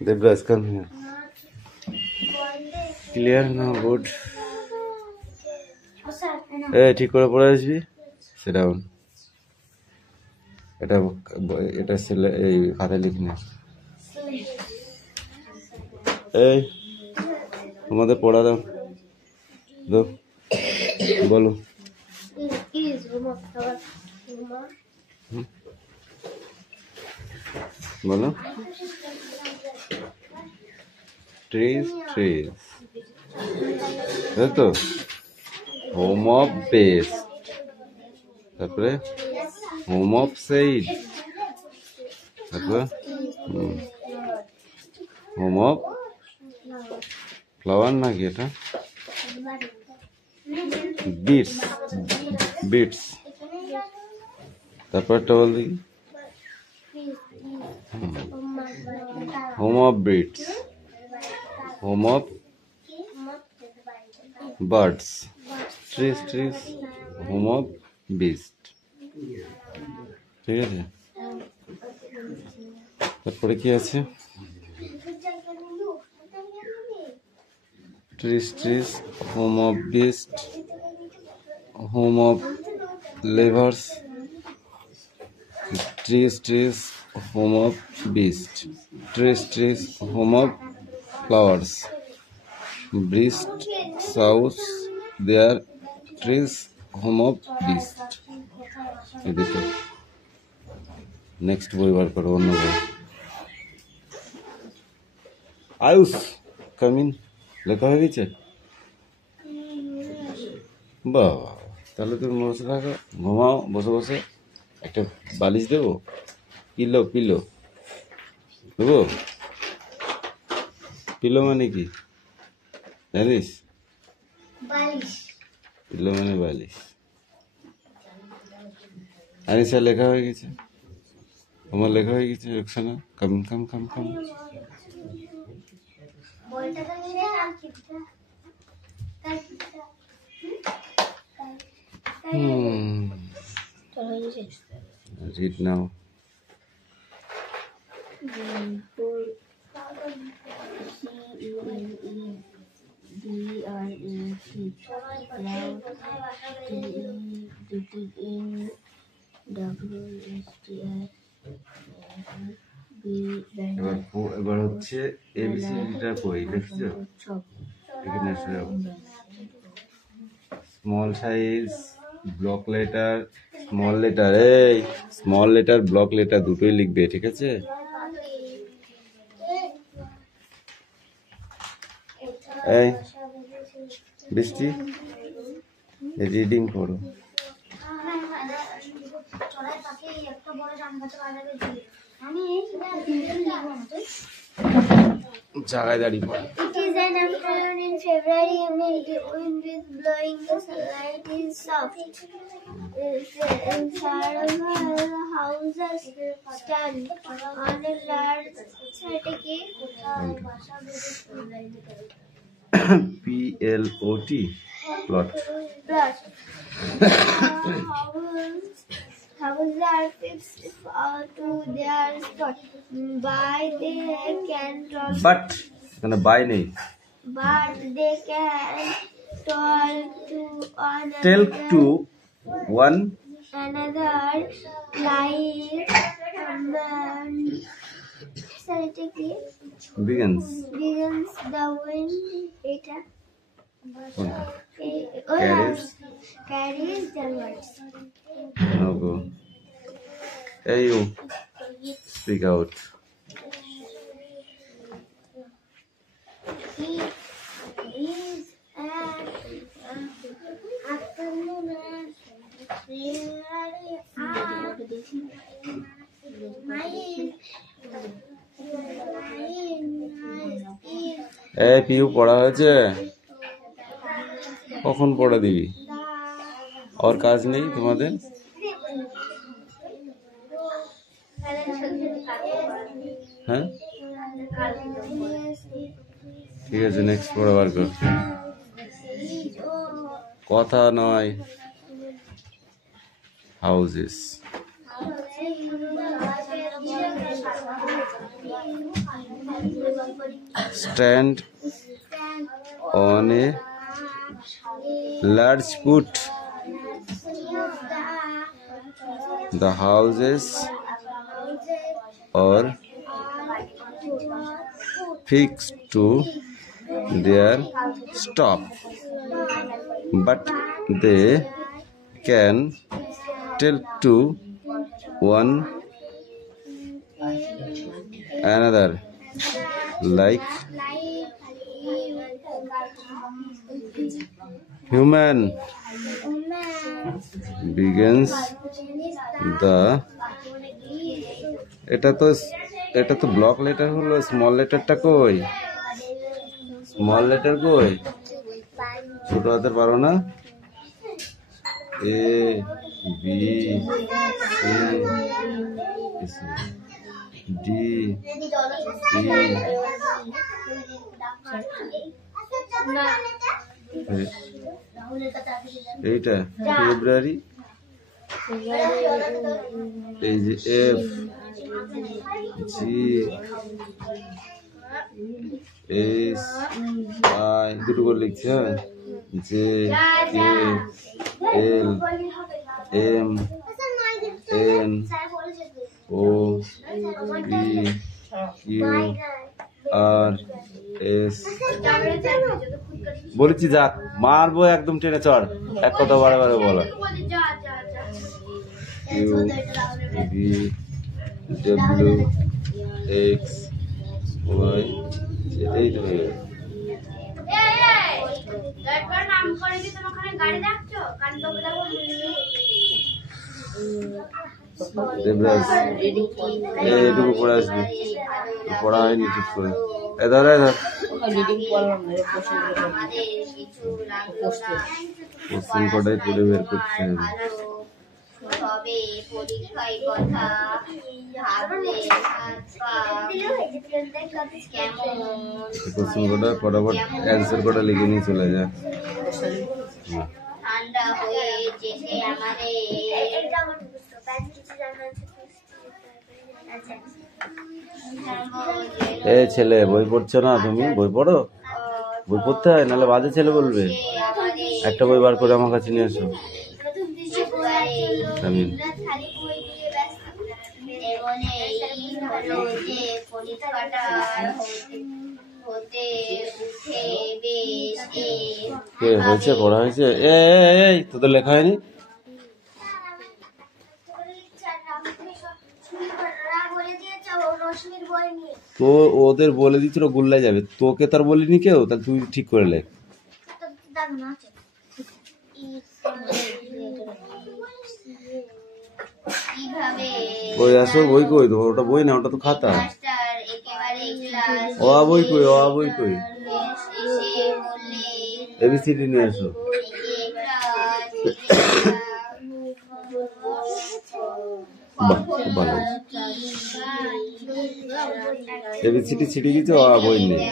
Debraj, come here. Clear now, good. Hey, ঠিক করে পড়ে আসবি। Sit down. এটা এই খাতায় লিখে নে। এই তোমাদের পড়া দাও বলো। বলো ট্রিজ তাই তো। হোম অফ বেস্ট, তারপরে হোম অফ সেইড, তারপরে হোম অফ ফ্লাওয়ার নাকি এটা বিটস। তারপরটা বল দেখি। Home of beats, home of birds, trees, home of beast. ঠিক আছে, তারপরে কি আছে? Trees, home of beast, home of levers, trees, home of beast, trees, home of flowers, beast, south, there, trees, home of beast. Next বই বার করো, অন্য বই। আয়ুষ কামিন, লেখা হয়ে গেছে? বাবা, তাহলে তুমি বসে থাকো, ঘুমাও বসে বসে। একটা বালিশ দেবো, পিলো দেবো। পিলো মানে কি জানিস? পিলো মানে বালিশ। আনিসা লেখা হয়ে গেছে, আমার লেখা হয়ে গেছে। রুকসানা কাম। Read now. এবার হচ্ছে এবিসিডিটা কই দেখছো? এখানে small size, block letter, small letter. এই স্মল লেটার ব্লক লেটার দুটোই লিখবে, ঠিক আছে? এই বৃষ্টি রিডিং করো। জায়গায় দাঁড়িয়ে পড়ো। It is an afternoon in February evening. The wind is blowing. The sunlight is soft. Several houses stand on a large PLOT plot. Houses are fixed to their spot. By they can but buy nahi. But they can tell to one another like begins the wind later carries the words. Now go. Hey you, speak out. It is an afternoon এই পিউ পড়া হয়েছে? কখন পড়া দিবি? আর কাজ নেই তোমাদের? হ্যাঁ ঠিক আছে, নেক্সট পড়া বার কর। কথা নয়, houses. stand on a large foot. The houses are fixed to their stop, but they can tell to one another like human begins the এটা তো ব্লক লেটার হলো স্মল লেটারটা কই স্মল লেটার কই ছোট হাতের পারো না A B C D E এইটা ফেব্রুয়ারি এই যে এফ জি এস আই দুটো করে লিখছি হ্যাঁ J K L M N O P Q R S বলেছি যাক মারবো একদম টেনে চড় এক কথা বারে বারে বলো Q V W X Y এই তো হয়ে গেল দেবরাজ এইটুকু পড়ে আসবি পড়া হয়নি ঠিক করে এধার কোশ্চেন কটাই পড়ে বের করতে কোশ্চেন কটা ফটাফট অ্যান্সার কটা লিখে নিয়ে চলে যায় এ ছেলে বই পড়ছো না তুমি বই পড়ো বই পড়তে হয় নাহলে বাজে ছেলে বলবে একটা বই বার করে আমার কাছে নিয়ে আসো হয়েছে পড়া হয়েছে এই তোদের লেখা হয়নি তো ওদের বলে দিচ্ছিল গুল্লায় যাবে তোকে তার বলিনি কেউ তাহলে তুই ঠিক করে লেখ ওই আসো বই কই তো ওটা বই না ওটা তো খাতা ও বই কই ও বই কই এবিসিডি নিয়ে আসো বাহ খুব ভালো এবিসিডি ছিড়ে গেছে ও বই নেই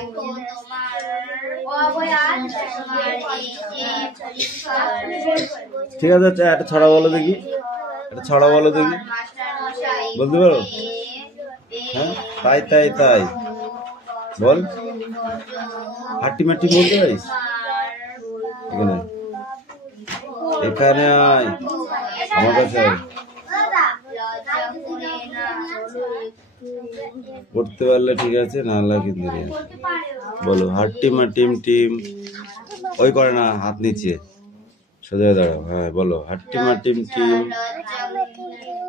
ঠিক আছে একটা ছড়া বলো দেখি একটা ছড়া বলো দেখি বলতে পারো হ্যাঁ তাই তাই তাই বল হাট্টি মাটি বলতে পারিস এখানে এখানে আয় আমার কাছে পড়তে পারলে ঠিক আছে না হলে কিন্তু বলো হাট্টি মাটিম টিম ওই করে না হাত নিচে সোজা দাঁড়াও হ্যাঁ বলো হাট্টি মাটিম টিম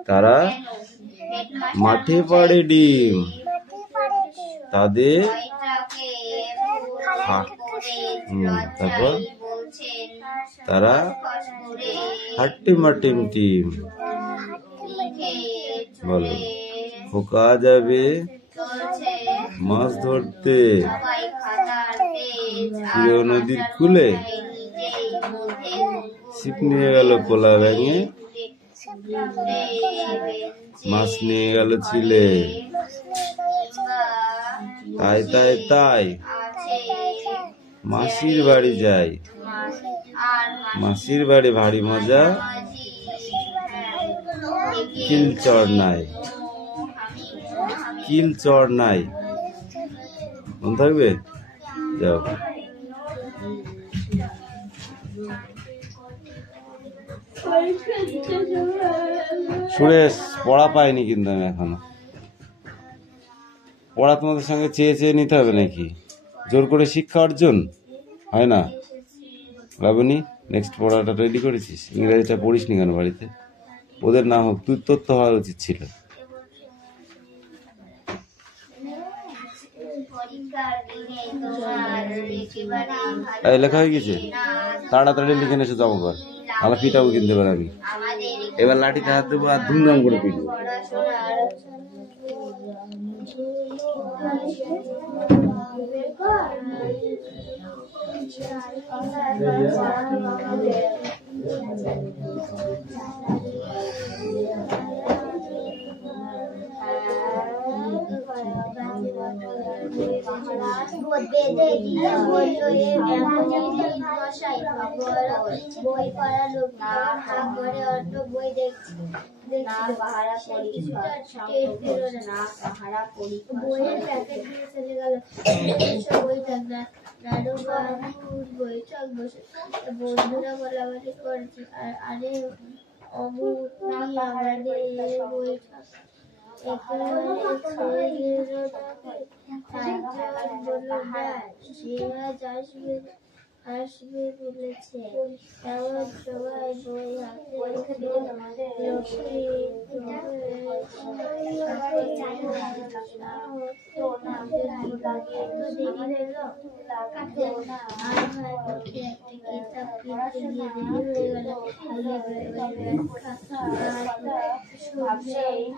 তারা মাঠে পাড়ে ডিম তাদের তারপর তারা হাট্টি মাটিম টিম বলো খোকা যাবে মাছ ধরতে নদীর কুলে ছিপ নিয়ে গেল কোলা ব্যাঙে মাছ নিয়ে গেল ছিলে তাই তাই তাই মাসির বাড়ি যাই মাসির বাড়ি ভারী মজা কিল চড় নাই মন থাকবে? যাও। সুরেশ পড়া পাইনি কিন্তু আমি এখনো। পড়া তোমাদের সঙ্গে চেয়ে চেয়ে নিতে হবে নাকি? জোর করে শিক্ষা অর্জন হয় না। লাবণী, নেক্সট পড়াটা রেডি করেছিস? ইংরেজিটা পড়িস নি কেন বাড়িতে? ওদের না হোক, তোর তো হওয়া উচিত ছিল। লেখা হয়ে গেছে? তাড়াতাড়ি লিখে এসে জমা কর, আমার পিঠাও কিনতে পারে। আমি এবার লাঠিতে হাত দেবো আর ধুমধাম করে পিটবো। বই পড়া লোক করে অন্য বই দেখছি বইয়ের প্যাকেট নিয়ে চলে গেল। বই থাকবে দাদু বৈঠক বসে বন্ধুরা বলাবলি করছে। আরে অবু আমাদের বৈঠক আসবে বলেছে। এমন সবাই বই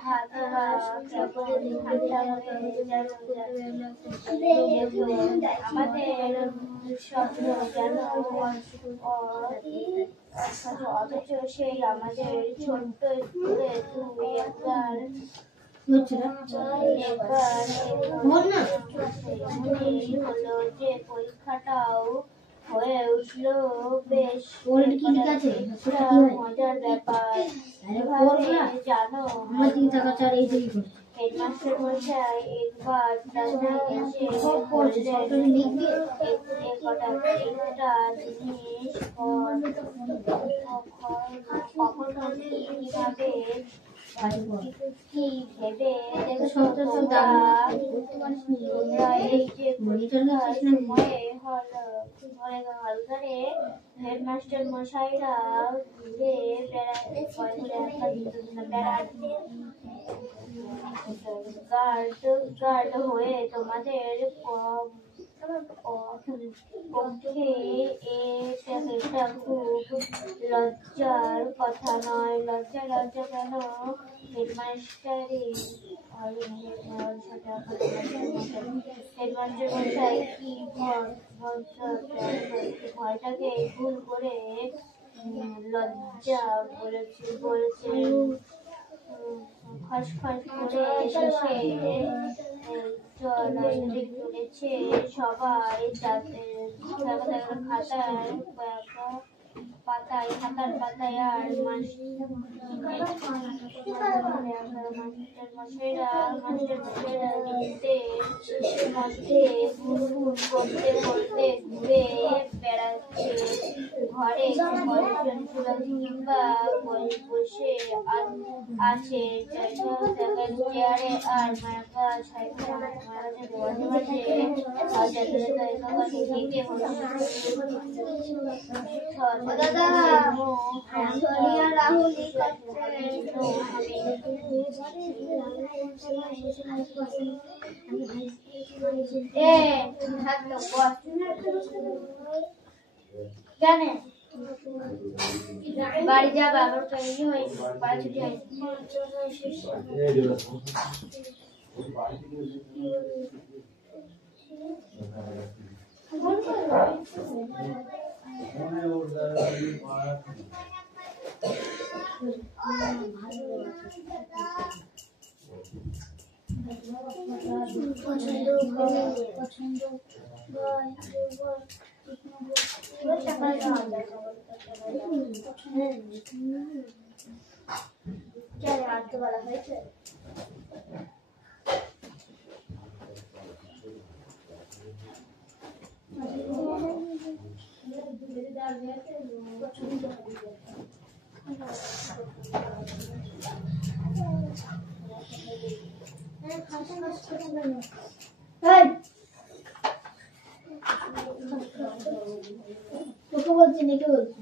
হাতে অথচ সেই আমাদের ছোট্ট স্কুলে তুমি একবার হলো যে পরীক্ষাটাও হয়ে উঠলো বেশ মজার ব্যাপার। জানো হেডমাস্টার মশাই একবার একটা জিনিস কখনো কিভাবে কি ভেবে এই যে সময়ে হল করে হেডমাস্টার মশাইরা ঘুরে বেড়াতে গার্ড হয়ে তোমাদের পক্ষে এটা খুব লজ্জার কথা নয়। লজ্জা কেন? হেডমাস্টারি হেডমাস্টার মশাই কি ভয়টাকে ভুল করে লজ্জা বলেছে। খসখস করে শেষে তুলেছে সবাই খাতার পাতায় আর মাস্টারমশাইরা গীতের মধ্যে গুনগুন করতে ঘুরে বেড়াচ্ছে। ঘরে কিংবা বসে আছে চেয়ারে আর মায়াকা রাহুল জানে বাড়ি যাবে আবার তৈরি হয়ে বাড়ি ছুটি হয়। বলা হয়েছে তোকে বলছি নাকি বলছি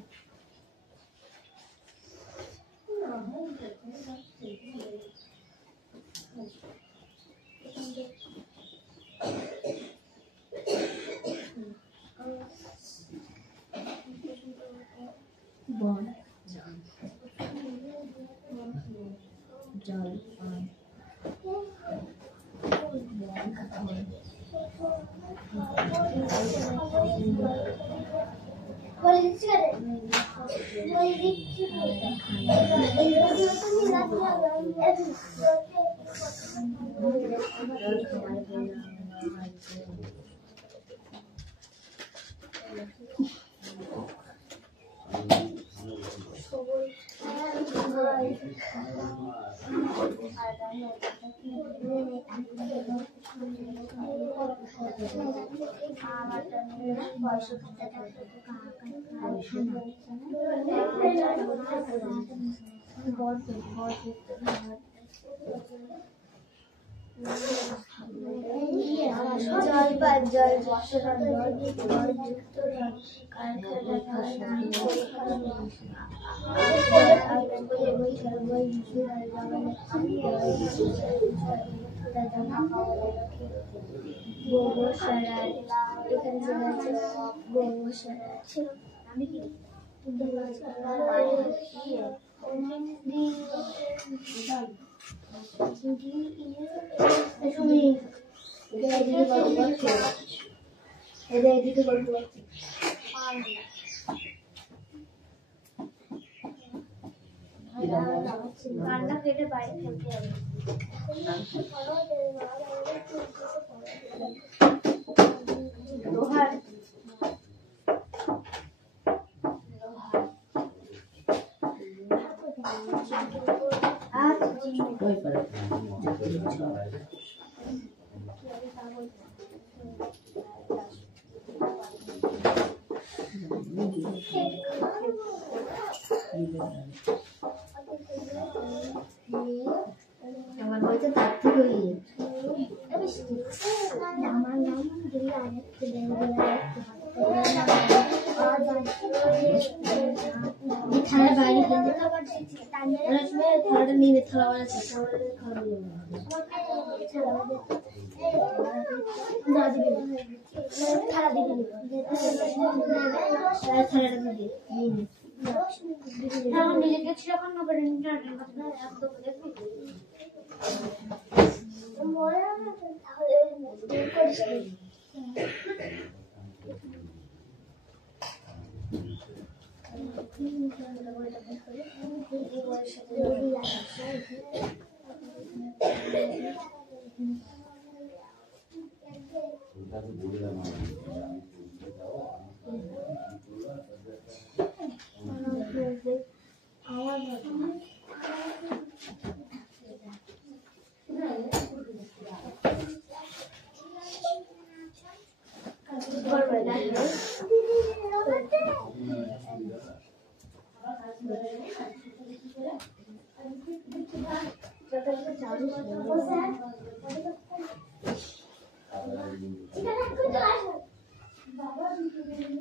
রান্না কেটে বাইরে ফেলতে হবে লোহার আমার বলতে তার থেকে আমার নাম থালার বাইরে থালাটা নিয়ে থালা থালা দিবি থালাটা নিজেকে সেরকম করে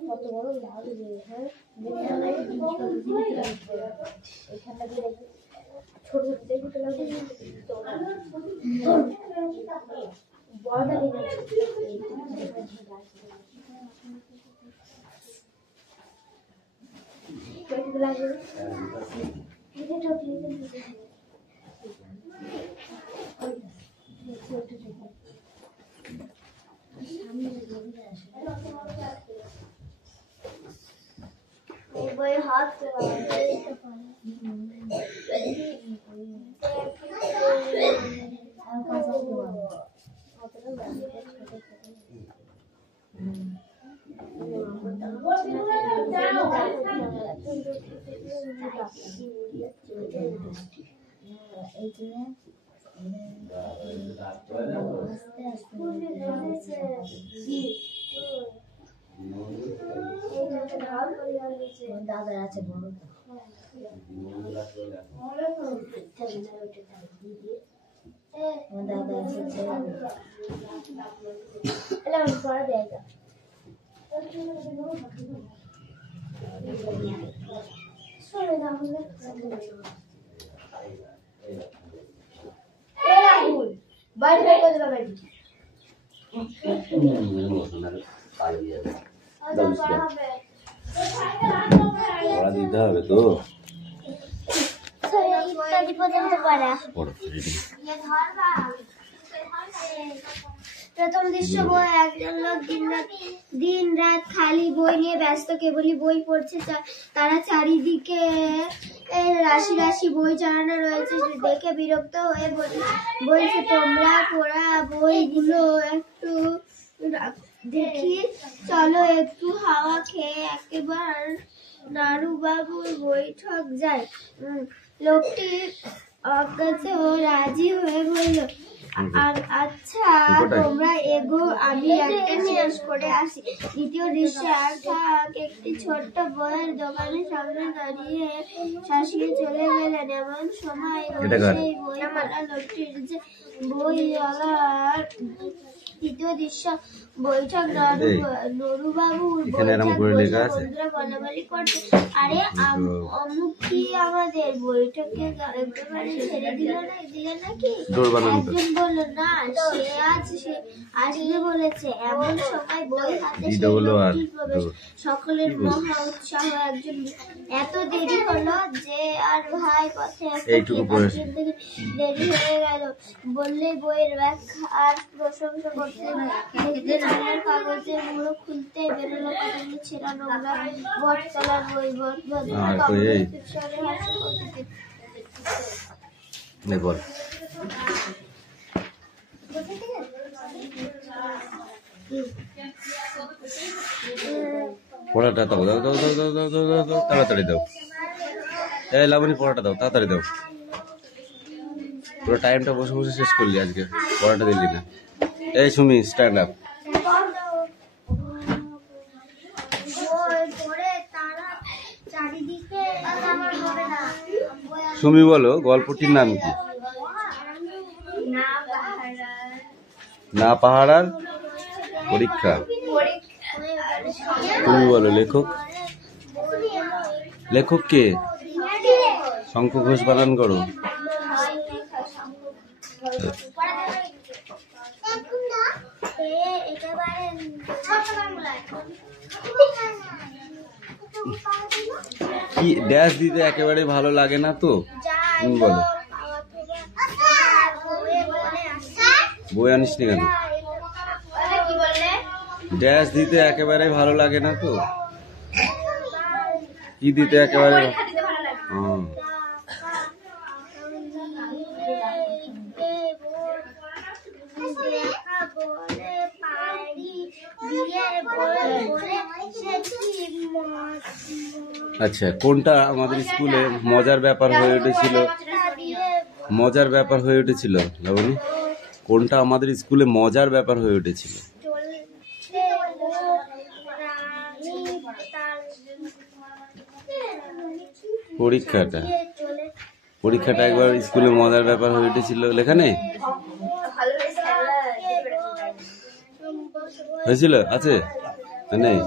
কত বড় লাল হ্যাঁ ছোট বড়টা हाथ দাদা আছে বড় দাদা আছে পড়া দিতে হবে তো ইত্যাদি পর্যন্ত পড়া প্রথম দৃশ্য বই একজন লোক দিন রাত খালি বই নিয়ে ব্যস্ত কেবলই বই পড়ছে তারা চারিদিকে রাশি রাশি বই চালানো রয়েছে দেখে বিরক্ত হয়ে বলছে তোমরা পড়া বইগুলো একটু দেখি চলো একটু হাওয়া খেয়ে একেবারে নাড়ুবাবুর বৈঠক যায় লোকটি অজ্ঞাতে রাজি হয়ে বলল আচ্ছা তোমরা এগো আমি একটা শেষ করে আসি দ্বিতীয় দৃশ্যে একটি ছোট্ট বইয়ের দোকানের সামনে দাঁড়িয়ে শাসিয়ে চলে গেলেন এমন সময় সেই বই পড়া লোকটির যে বইওয়ালার তৃতীয় দৃশ্য বৈঠক নরুবাবুর বন্ধুরা বলাবলি করছে আরে অমুক কি আমাদের বৈঠকে একেবারে ছেড়ে দিল নাকি একজন বলল না সে আসবে বলেছে এমন সময় বই হাতে প্রবেশ সকলের মহা উৎসাহ একজন এত দেরি হলো যে আর ভাই পথে দেরি হয়ে গেল বললে বইয়ের ব্যাখ্যা আর প্রশংসা করতে কাগজের মুড়ো খুলতে বেরোলো কতগুলো ছেঁড়া নোংরা বটতলার বই পড়াটা দাও দাও দাও দাও দাও দাও দাও দাও তাড়াতাড়ি দাও এই লাবণী পড়াটা দাও তাড়াতাড়ি দাও পুরো টাইমটা বসে বসে শেষ করলি আজকে পড়াটা দিলি না এই সুমি স্ট্যান্ড আপ সুমি বলো গল্পটির নাম কি না পাহাড়ার পরীক্ষা তুমি বলো লেখক কে শঙ্খ ঘোষ বানান করো কি ড্যাশ দিতে একেবারে ভালো লাগে না তো তুমি বলো বই আনিস নি কেন ড্যাশ দিতে একেবারে ভালো লাগে না তো কি দিতে একেবারে আচ্ছা কোনটা আমাদের স্কুলে মজার ব্যাপার হয়ে উঠেছিল লাবণী কোনটা আমাদের স্কুলে মজার ব্যাপার হয়ে উঠেছিল পরীক্ষাটা একবার স্কুলে মজার ব্যাপার হয়ে উঠেছিল লেখা নেই হয়েছিল আছে নেই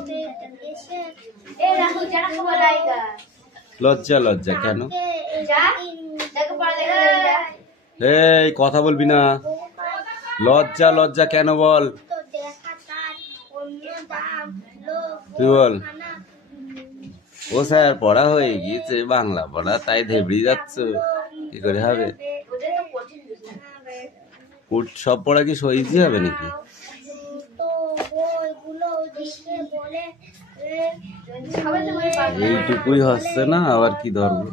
লজ্জা কেন এই কথা বলবি না লজ্জা কেন বল তুই বল ও স্যার পড়া হয়ে গিয়েছে বাংলা পড়া তাই ধেবড়ি যাচ্ছ কি করে হবে সব পড়া কি সহিজি হবে নাকি এইটুকুই হচ্ছে না আবার কি ধরবো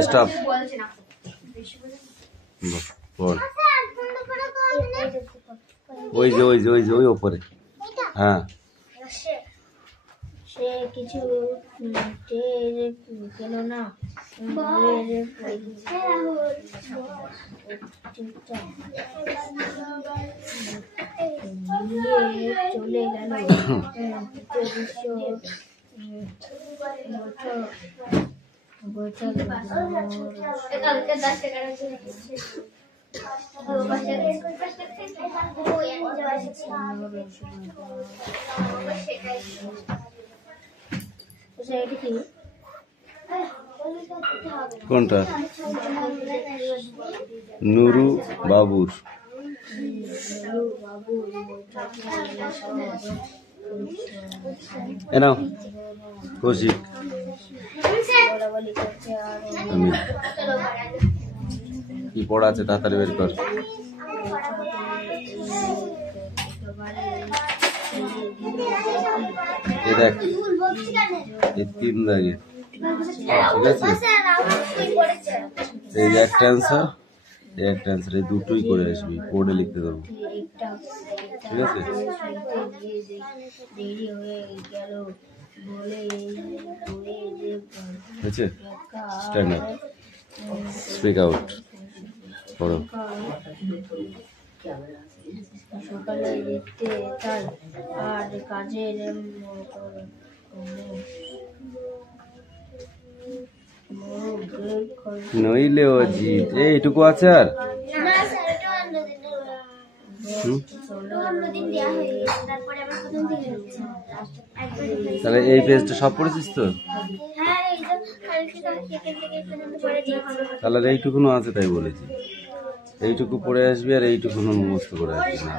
স্টপ ওই ওপরে হ্যাঁ সে কিছু কেন না চলে গেল কোনটা? নুরু বাবুর। এ নাও কৌশিক। আমি কি পড়া আছে তাড়াতাড়ি বের কর। এ দেখ, এই 3 দাগে, ঠিক আছে? এই যে একটা অ্যান্সার, এই একটা অ্যান্সার, এই দুটোই করে আসবি, বোর্ডে লিখতে দেবো, ঠিক আছে? ঠিক আছে, স্ট্যান্ড আপ, স্পিক আউট, পড়ো। সকালে দেখতে তাই আর কাজের নইলে অজিত, এইটুকু আছে আর? তাহলে এই পেজটা সব পড়েছিস তো? তাহলে এইটুকুনো আছে তাই বলেছি, এইটুকু পড়ে আসবি আর এইটুকুনো মুখস্থ করে আসবি না।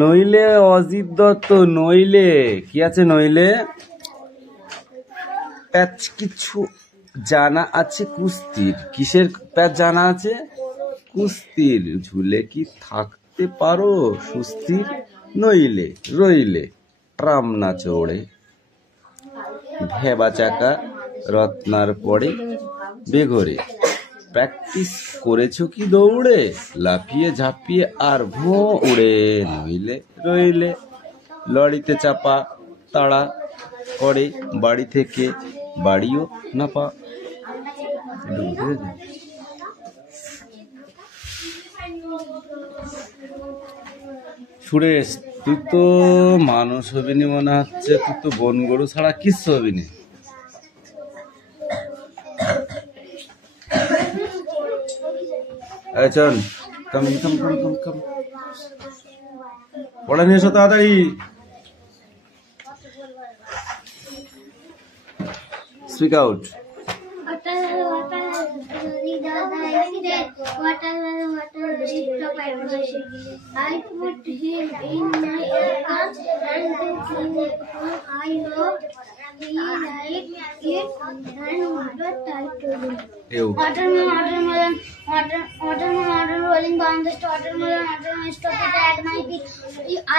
নইলে অজিত দত্ত, নইলে কি আছে? নইলে প্যাচ কিছু জানা আছে কুস্তির। কিসের প্যাচ জানা আছে? কুস্তির। ঝুলে কি থাকতে পারো সুস্থির? নইলে রইলে ট্রাম না চড়ে, ভেবা চাকা রত্নার পরে বেঘরে। প্র্যাকটিস করেছো কি দৌড়ে? লাফিয়ে ঝাঁপিয়ে আর ভোঁ উড়ে। নইলে রইলে লরিতে চাপা তাড়া করে, বাড়ি থেকে বাড়িও না পা। সুরেশ, তুই তো মানুষ হবিনি মনে হচ্ছে, তুই তো বন গরু ছাড়া কিচ্ছু হবিনি। চল, কাম কাম কাম কাম কাম, পড়া নিয়ে এসো তাড়াতাড়ি। Speak out. I put him in my account and I wrote he liked it and what I told him. Watermelon rolling down the watermelon stopped at my feet.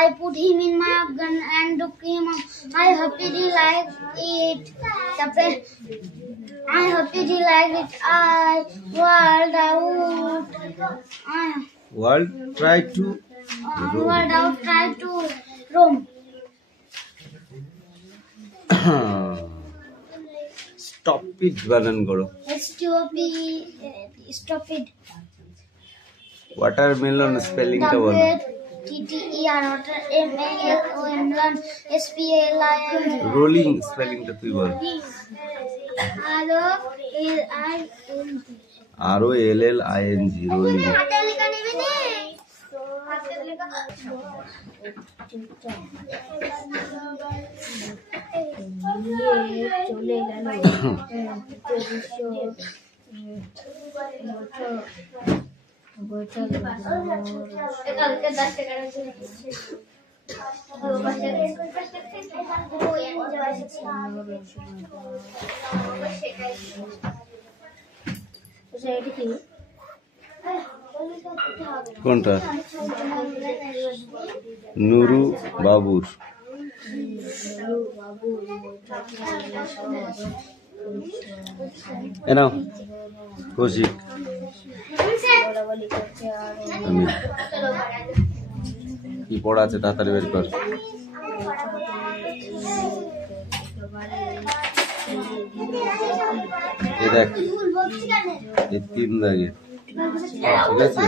I put him in my gun and took him up. I happily liked it. I happily liked it. I whirled out. World try to roam. Stop it, বানান করো। Stop it. Watermelon স্পেলিংটা বলো। WATER SPELLING. Rolling স্পেলিংটা তুই বল। ROLLING, rolling. চলে গেল কোনটা? নুরু বাবুর। এ নাও কৌশিক আমি কি পড়া আছে তাড়াতাড়ি বের কর। এই দেখ এই 3 দাগে ঠিক আছে,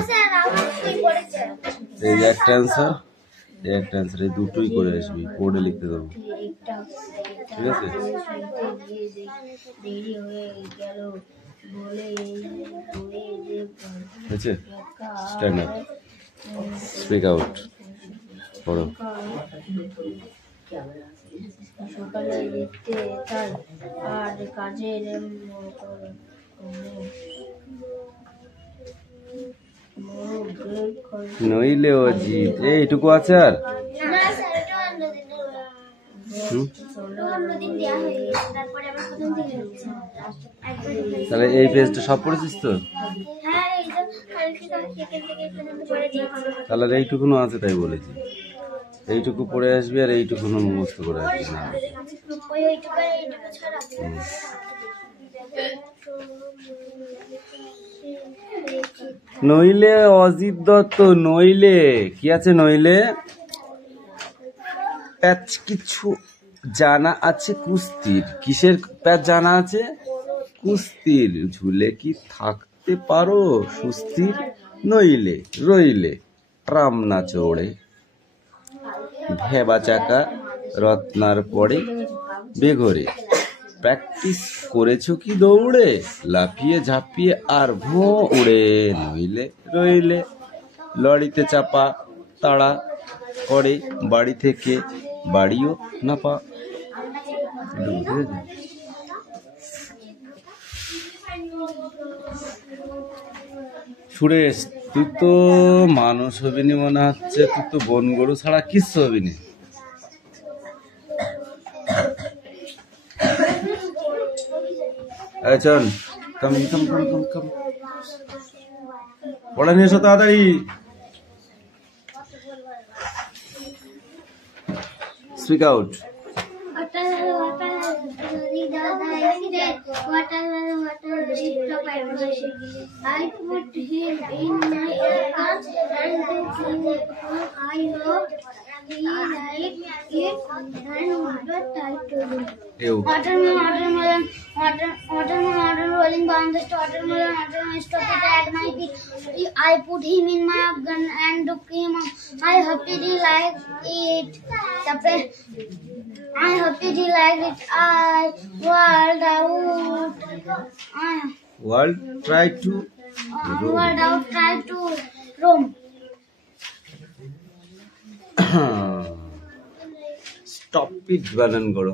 এই একটা অ্যান্সার এই দুটোই করে আসবি, পড়ে লিখতে দেবো ঠিক আছে। আছে স্ট্যান্ড আপ, স্পিক আউট, পড়ো। সকালে দেখতে চাই আর কাজের নইলে অজিত এইটুকু আছে আর তাহলে এই পেজটা সব পড়েছিস তো? তাহলে এইটুকুনো আছে তাই বলেছি, এইটুকু পড়ে আসবি আর এইটুকুনো মুখস্থ করে আসবি না। নইলে অজিত দত্ত, নইলে কি আছে? নইলে প্যাচ কিছু জানা আছে কুস্তির। কিসের প্যাচ জানা আছে? কুস্তির। ঝুলে কি থাকতে পারো সুস্থির? নইলে রইলে ট্রাম না চড়ে, ভেবা চাকা রত্নার পড়ে বেঘরে। প্র্যাকটিস করেছো কি দৌড়ে? লাফিয়ে ঝাঁপিয়ে আর ভোঁ উড়ে। নইলে রইলে লরিতে চাপা তাড়া করে, বাড়ি থেকে বাড়িও না পা। সুরেশ তুই তো মানুষ হবিনি মনে হচ্ছে, তুই তো বন গরু ছাড়া কিচ্ছু হবিনি। চল কম কম কম কম কম পড়া নিয়ে এসো তাড়াতাড়ি। Speak out. I put him in my account and I hope he liked it and what I told him. Watermelon rolling down the watermelon stop it at my feet. I put him in my gun and took him. I hope he liked it. I hope he liked it. I whirled out. World try to roam. Stop it বানান করো।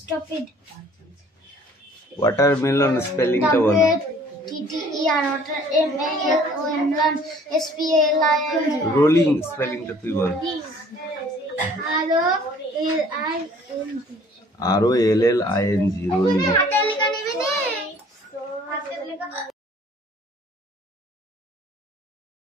Stop it. Watermelon স্পেলিংটা বলো। TTER watermelon SPLIN. Rolling স্পেলিংটা তুই বল। ROLLING rolling.